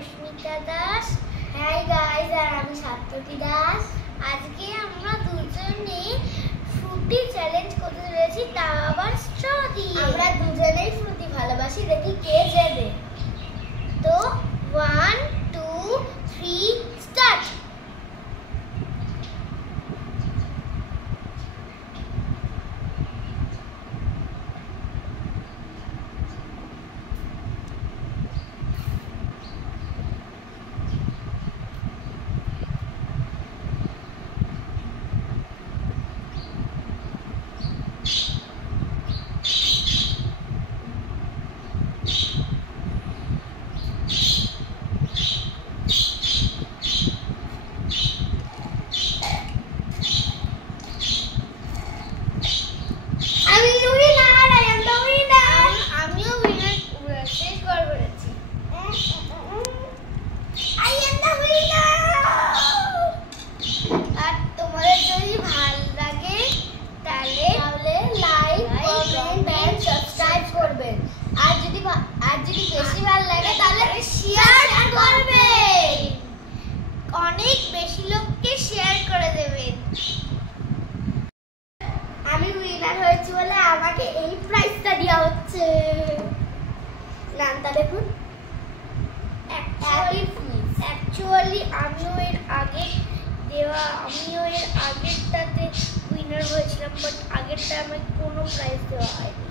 Susmita Das. Hi guys, আর আমি সাত্তকী দাস। আজকে আমরা দুজনে ফ্রুটি চ্যালেঞ্জ করতে চলেছি, তা আবার স্ট্র দিয়ে। আমরা দুজনেই ফ্রুটি ভালোবাসি, দেখি কে জেতে। তো 1 2 3 স্টার্ট। অনেক বেশি লোককে শেয়ার করে দেবেন। আমি উইনার হয়েছি বলে আমাকে এই প্রাইজটা দেওয়া হচ্ছে। নামটা দেখুন। অ্যাকচুয়ালি আমিও এর আগেরটাতে উইনার হয়েছিলাম, বাট আগেরটা আমাকে কোনো প্রাইজ দেওয়া হয়নি।